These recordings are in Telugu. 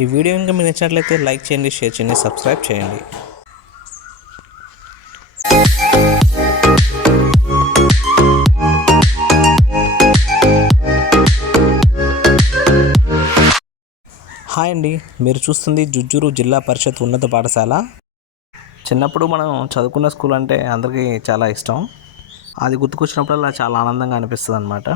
ఈ వీడియో ఇంకా మీకు నచ్చినట్లయితే లైక్ చేయండి, షేర్ చేయండి, సబ్స్క్రైబ్ చేయండి. హాయ్ అండి, మీరు చూస్తుంది జుజ్జూరు జిల్లా పరిషత్ ఉన్నత పాఠశాల. చిన్నప్పుడు మనం చదువుకున్న స్కూల్ అంటే అందరికీ చాలా ఇష్టం. అది గుర్తుకొచ్చినప్పుడల్లా చాలా ఆనందంగా అనిపిస్తుంది అన్నమాట.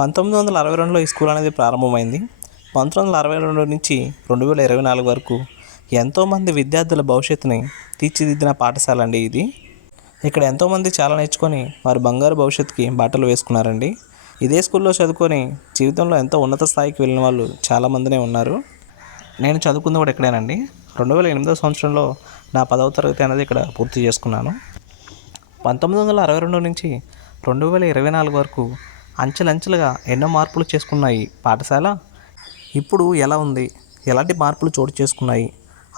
పంతొమ్మిది వందల 1962లో ఈ స్కూల్ అనేది ప్రారంభమైంది. 1962 నుంచి 2024 వరకు ఎంతోమంది విద్యార్థుల భవిష్యత్తుని తీర్చిదిద్దిన పాఠశాల అండి ఇది. ఇక్కడ ఎంతోమంది చాలా నేర్చుకొని వారి బంగారు భవిష్యత్తుకి బాటలు వేసుకున్నారండి. ఇదే స్కూల్లో చదువుకొని జీవితంలో ఎంతో ఉన్నత స్థాయికి వెళ్ళిన వాళ్ళు చాలామందినే ఉన్నారు. నేను చదువుకుంది కూడా ఇక్కడేనండి. 2008వ సంవత్సరంలో నా 10వ తరగతి అనేది ఇక్కడ పూర్తి చేసుకున్నాను. 1962 నుంచి 2024 వరకు అంచెలంచెలుగా ఎన్నో మార్పులు చేసుకున్న ఈ పాఠశాల ఇప్పుడు ఎలా ఉంది, ఎలాంటి మార్పులు చోటు చేసుకున్నాయి,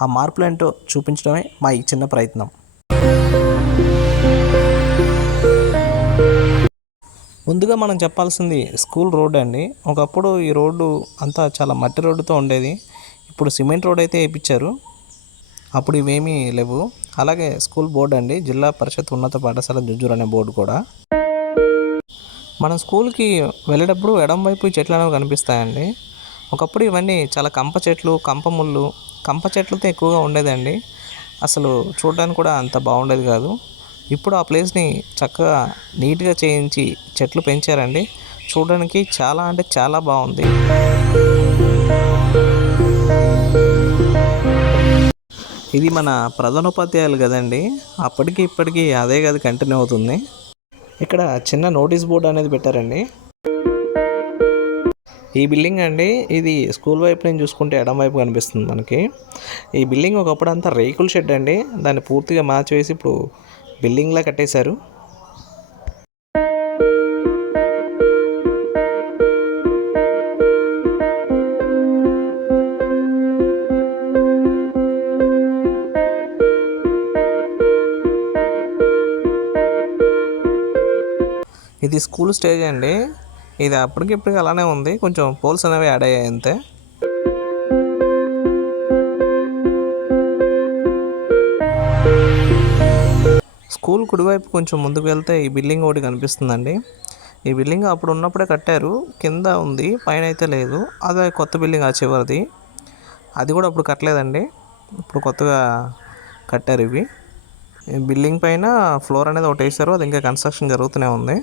ఆ మార్పులు ఏంటో చూపించడమే మా ఈ చిన్న ప్రయత్నం. ముందుగా మనం చెప్పాల్సింది స్కూల్ రోడ్ అండి. ఒకప్పుడు ఈ రోడ్డు అంతా చాలా మట్టి రోడ్డుతో ఉండేది. ఇప్పుడు సిమెంట్ రోడ్ అయితే వేయించారు. అప్పుడు ఇవేమీ లేవు. అలాగే స్కూల్ బోర్డు అండి, జిల్లా పరిషత్ ఉన్నత పాఠశాల జుజ్జూరు అనే బోర్డు కూడా. మనం స్కూల్కి వెళ్ళేటప్పుడు ఎడం వైపు చెట్లు అనేవి కనిపిస్తాయండి. ఒకప్పుడు ఇవన్నీ చాలా కంప చెట్లు, కంప ముళ్ళు, కంప చెట్లతో ఎక్కువగా ఉండేదండి. అసలు చూడడానికి కూడా అంత బాగుండేది కాదు. ఇప్పుడు ఆ ప్లేస్ని చక్కగా నీట్గా చేయించి చెట్లు పెంచారండి. చూడడానికి చాలా అంటే చాలా బాగుంది. ఇది మన ప్రధానోపాధ్యాయులు కదండి, అప్పటికి ఇప్పటికీ అదే కదా కంటిన్యూ అవుతుంది. ఇక్కడ చిన్న నోటీస్ బోర్డు అనేది పెట్టారండి. ఈ బిల్డింగ్ అండి, ఇది స్కూల్ వైపు నుంచి చూసుకుంటే ఎడం వైపు కనిపిస్తుంది మనకి. ఈ బిల్డింగ్ ఒకప్పుడు అంతా రేకుల షెడ్ అండి. దాన్ని పూర్తిగా మార్చివేసి ఇప్పుడు బిల్డింగ్లా కట్టేశారు. ఇది స్కూల్ స్టేజ్ అండి. ఇది అప్పటికిప్పటికి అలానే ఉంది, కొంచెం పోల్స్ అనేవి యాడ్ అయ్యాయి అంతే. స్కూల్ కుడివైపు కొంచెం ముందుకు వెళ్తే ఈ బిల్డింగ్ ఒకటి కనిపిస్తుందండి. ఈ బిల్డింగ్ అప్పుడు ఉన్నప్పుడే కట్టారు, కింద ఉంది, పైన అయితే లేదు. అదే కొత్త బిల్డింగ్ ఆ చివరిది, అది కూడా అప్పుడు కట్టలేదండి, ఇప్పుడు కొత్తగా కట్టారు ఇవి. ఈ బిల్డింగ్ పైన ఫ్లోర్ అనేది ఒకటి వేసారు, అది ఇంకా కన్స్ట్రక్షన్ జరుగుతూనే ఉంది.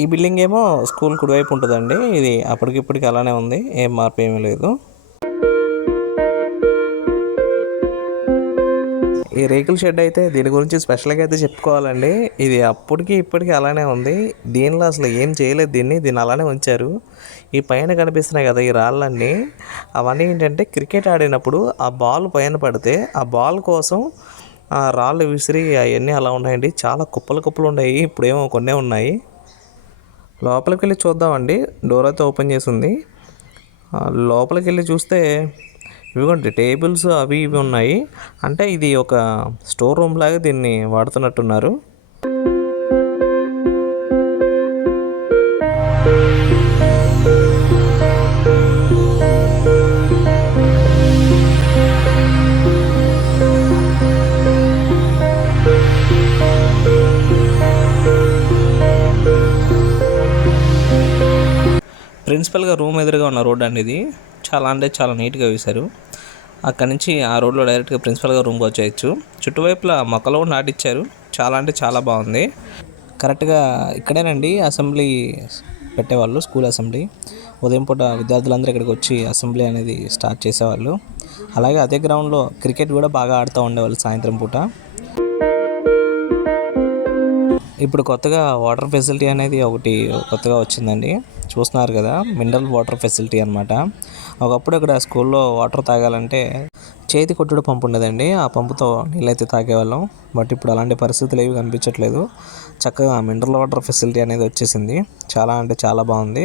ఈ బిల్డింగ్ ఏమో స్కూల్ కుడివైపు ఉంటుందండి. ఇది అప్పటికిప్పటికి అలానే ఉంది, ఏం మార్పు ఏమీ లేదు. ఈ రేకుల షెడ్ అయితే దీని గురించి స్పెషల్గా అయితే చెప్పుకోవాలండి. ఇది అప్పటికి ఇప్పటికీ అలానే ఉంది. దీనిలో అసలు ఏం చేయలేదు, దీన్ని అలానే ఉంచారు. ఈ పైన కనిపిస్తున్నాయి కదా ఈ రాళ్ళన్నీ, అవన్నీ ఏంటంటే క్రికెట్ ఆడినప్పుడు ఆ బాల్ పైన పడితే ఆ బాల్ కోసం ఆ రాళ్ళు విసిరి అవన్నీ అలా ఉన్నాయండి. చాలా కుప్పలు కుప్పలు ఉన్నాయి, ఇప్పుడేమో కొన్నే ఉన్నాయి. లోపలికి వెళ్ళి చూద్దామండి, డోర్ అయితే ఓపెన్ చేసి ఉంది. లోపలికి వెళ్ళి చూస్తే ఇవిగోండి టేబుల్స్ అవి ఇవి ఉన్నాయి. అంటే ఇది ఒక స్టోర్ రూమ్ లాగా దీన్ని వాడుతున్నట్టున్నారు. ప్రిన్సిపల్గా రూమ్ ఎదురుగా ఉన్న రోడ్ అండి ఇది. చాలా అంటే చాలా నీట్గా వేశారు. అక్కడి నుంచి ఆ రోడ్లో డైరెక్ట్గా ప్రిన్సిపల్గా రూమ్కి వచ్చేయచ్చు. చుట్టువైపులా మొక్కలు కూడా నాటిచ్చారు, చాలా అంటే చాలా బాగుంది. కరెక్ట్గా ఇక్కడేనండి అసెంబ్లీ పెట్టేవాళ్ళు, స్కూల్ అసెంబ్లీ. ఉదయం పూట విద్యార్థులందరూ ఇక్కడికి వచ్చి అసెంబ్లీ అనేది స్టార్ట్ చేసేవాళ్ళు. అలాగే అదే గ్రౌండ్లో క్రికెట్ కూడా బాగా ఆడుతూ ఉండేవాళ్ళు సాయంత్రం పూట. ఇప్పుడు కొత్తగా వాటర్ ఫెసిలిటీ అనేది ఒకటి కొత్తగా వచ్చిందండి. చూస్తున్నారు కదా, మినరల్ వాటర్ ఫెసిలిటీ అనమాట. ఒకప్పుడు ఇక్కడ స్కూల్లో వాటర్ తాగాలంటే చేతి కొట్టుడు పంపు ఉండదండి. ఆ పంపుతో నీళ్ళైతే తాగేవాళ్ళం. బట్ ఇప్పుడు అలాంటి పరిస్థితులు ఏవి కనిపించట్లేదు. చక్కగా మినరల్ వాటర్ ఫెసిలిటీ అనేది వచ్చేసింది. చాలా అంటే చాలా బాగుంది.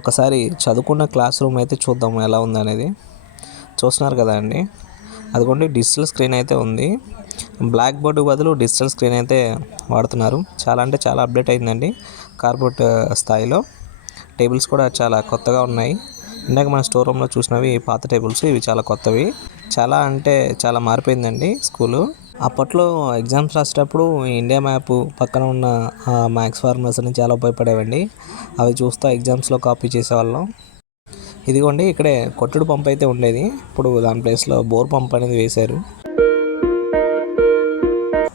ఒకసారి చదువుకున్న క్లాస్ రూమ్ అయితే చూద్దాం ఎలా ఉందనేది. చూస్తున్నారు కదా అండి, అదిగోండి డిజిటల్ స్క్రీన్ అయితే ఉంది. బ్లాక్ బోర్డు బదులు డిజిటల్ స్క్రీన్ అయితే వాడుతున్నారు. చాలా అంటే చాలా అప్డేట్ అయిందండి కార్పొరేట్ స్థాయిలో. టేబుల్స్ కూడా చాలా కొత్తగా ఉన్నాయి. ఇందాక మన స్టోర్ రూమ్లో చూసినవి పాత టేబుల్స్, ఇవి చాలా కొత్తవి. చాలా అంటే చాలా మారిపోయిందండి స్కూలు. అప్పట్లో ఎగ్జామ్స్ రాసేటప్పుడు ఇండియా మ్యాప్ పక్కన ఉన్న మ్యాథ్స్ ఫార్ములాస్ అని చాలా ఉపయోగపడేవండి. అవి చూస్తూ ఎగ్జామ్స్లో కాపీ చేసేవాళ్ళం. ఇదిగోండి ఇక్కడే కొట్టుడు పంప్ అయితే ఉండేది. ఇప్పుడు దాని ప్లేస్లో బోర్ పంప్ అనేది వేశారు.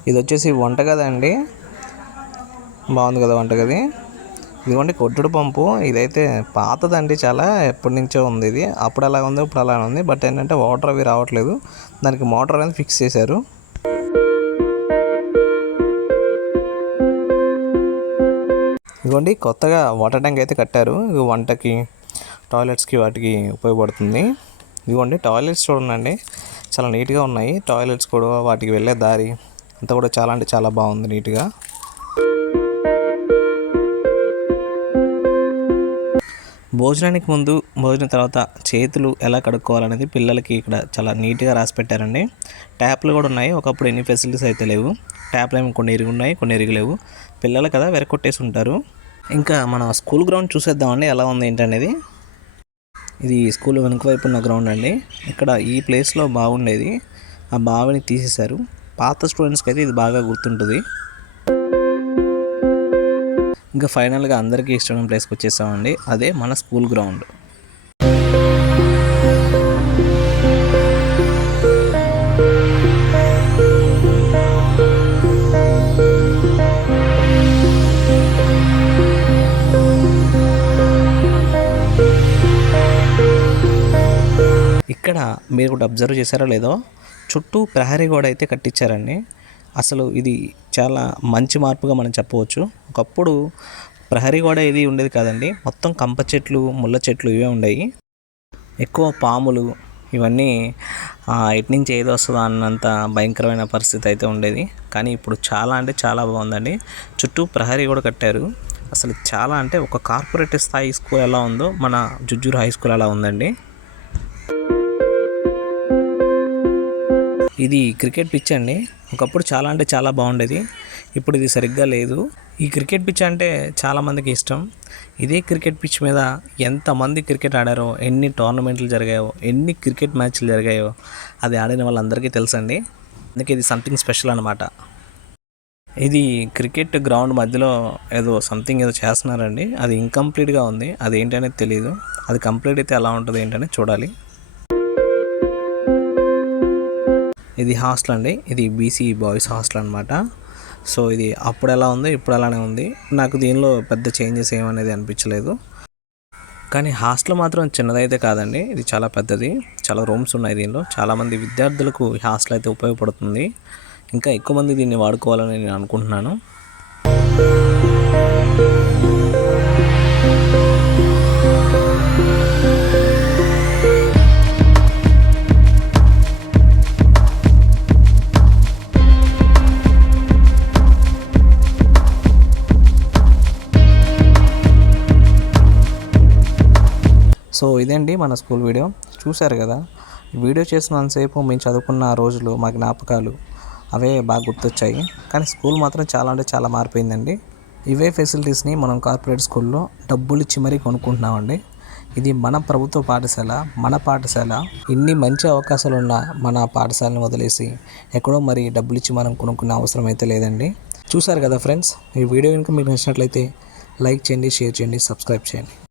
ఇది వచ్చేసి వంటగది అండి. బాగుంది కదా వంటగది. ఇదిగోండి కొట్టుడు పంపు. ఇదైతే పాతదండి, చాలా ఎప్పటి నుంచో ఉంది ఇది. అప్పుడు అలా ఉంది, ఇప్పుడు అలా ఉంది. బట్ ఏంటంటే వాటర్ అవి రావట్లేదు. దానికి మోటార్ అనేది ఫిక్స్ చేశారు. ఇదిగోండి కొత్తగా వాటర్ ట్యాంక్ అయితే కట్టారు. ఇది వంటకి, టాయిలెట్స్కి వాటికి ఉపయోగపడుతుంది. ఇదిగోండి టాయిలెట్స్ చూడండి, చాలా నీట్గా ఉన్నాయి. టాయిలెట్స్ కూడా, వాటికి వెళ్ళే దారి అంతా కూడా చాలా అంటే చాలా బాగుంది నీట్గా. భోజనానికి ముందు, భోజనం తర్వాత చేతులు ఎలా కడుక్కోవాలనేది పిల్లలకి ఇక్కడ చాలా నీట్గా రాసి పెట్టారండి. ట్యాప్లు కూడా ఉన్నాయి. ఒకప్పుడు ఎన్ని ఫెసిలిటీస్ అయితే లేవు. ట్యాప్లు ఏమో కొన్ని ఇరిగి ఉన్నాయి, కొన్ని ఇరిగిలేవు. పిల్లలు కదా వెరకొట్టేసి ఉంటారు. ఇంకా మన స్కూల్ గ్రౌండ్ చూసేద్దామండి ఎలా ఉంది ఏంటనేది. ఇది స్కూల్ వెనుక వైపు ఉన్న గ్రౌండ్ అండి. ఇక్కడ ఈ ప్లేస్లో బాగుండేది, ఆ బావిని తీసేశారు. పాత స్టూడెంట్స్కి అయితే ఇది బాగా గుర్తుంటుంది. ఇంకా ఫైనల్గా అందరికీ ఇష్టమైన ప్లేస్కి వచ్చేసామండి. అదే మన స్కూల్ గ్రౌండ్. ఇక్కడ మీరు కూడా అబ్జర్వ్ చేశారో లేదో, చుట్టూ ప్రహరీ గోడ అయితే కట్టించారండి. అసలు ఇది చాలా మంచి మార్పుగా మనం చెప్పవచ్చు. ఒకప్పుడు ప్రహరీ గోడ ఇది ఉండేది కాదండి. మొత్తం కంప చెట్లు, ముళ్ళ చెట్లు ఇవే ఉండేవి. ఎక్కువ పాములు ఇవన్నీ ఎటు నుంచి ఏది వస్తుందో అన్నంత భయంకరమైన పరిస్థితి అయితే ఉండేది. కానీ ఇప్పుడు చాలా అంటే చాలా బాగుందండి. చుట్టూ ప్రహరీ కూడా కట్టారు. అసలు చాలా అంటే ఒక కార్పొరేట్ స్థాయి స్కూల్ ఎలా ఉందో మన జుజ్జూరు హై స్కూల్ అలా ఉందండి. ఇది క్రికెట్ పిచ్ అండి. ఒకప్పుడు చాలా అంటే చాలా బాగుండేది. ఇప్పుడు ఇది సరిగ్గా లేదు. ఈ క్రికెట్ పిచ్ అంటే చాలామందికి ఇష్టం. ఇదే క్రికెట్ పిచ్ మీద ఎంతమంది క్రికెట్ ఆడారో, ఎన్ని టోర్నమెంట్లు జరిగాయో, ఎన్ని క్రికెట్ మ్యాచ్లు జరిగాయో అది ఆడిన వాళ్ళందరికీ తెలుసండి. అందుకే ఇది సంథింగ్ స్పెషల్ అనమాట. ఇది క్రికెట్ గ్రౌండ్ మధ్యలో ఏదో సంథింగ్ ఏదో చేస్తున్నారండి. అది ఇన్కంప్లీట్గా ఉంది. అది ఏంటనేది తెలియదు. అది కంప్లీట్ అయితే ఎలా ఉంటుంది ఏంటనేది చూడాలి. ఇది హాస్టల్ అండి. ఇది బీసీ బాయ్స్ హాస్టల్ అనమాట. సో ఇది అప్పుడు ఎలా ఉందో ఇప్పుడు అలానే ఉంది. నాకు దీనిలో పెద్ద చేంజెస్ ఏమనేది అనిపించలేదు. కానీ హాస్టల్ మాత్రం చిన్నదైతే కాదండి, ఇది చాలా పెద్దది. చాలా రూమ్స్ ఉన్నాయి దీనిలో. చాలామంది విద్యార్థులకు ఈ హాస్టల్ అయితే ఉపయోగపడుతుంది. ఇంకా ఎక్కువ మంది దీన్ని వాడుకోవాలని నేను అనుకుంటున్నాను. సో ఇదండి మన స్కూల్ వీడియో. చూశారు కదా, వీడియో చేసినంతసేపు మేము చదువుకున్న రోజులు, మా జ్ఞాపకాలు అవే బాగా గుర్తొచ్చాయి. కానీ స్కూల్ మాత్రం చాలా అంటే చాలా మారిపోయిందండి. ఇవే ఫెసిలిటీస్ని మనం కార్పొరేట్ స్కూల్లో డబ్బులు ఇచ్చి మరీ కొనుక్కుంటున్నామండి. ఇది మన ప్రభుత్వ పాఠశాల, మన పాఠశాల. ఇన్ని మంచి అవకాశాలు ఉన్న మన పాఠశాలను వదిలేసి ఎక్కడో మరి డబ్బులు ఇచ్చి మనం కొనుక్కునే అవసరం అయితే లేదండి. చూశారు కదా ఫ్రెండ్స్, ఈ వీడియో కనుక మీకు నచ్చినట్లయితే లైక్ చేయండి, షేర్ చేయండి, సబ్స్క్రైబ్ చేయండి.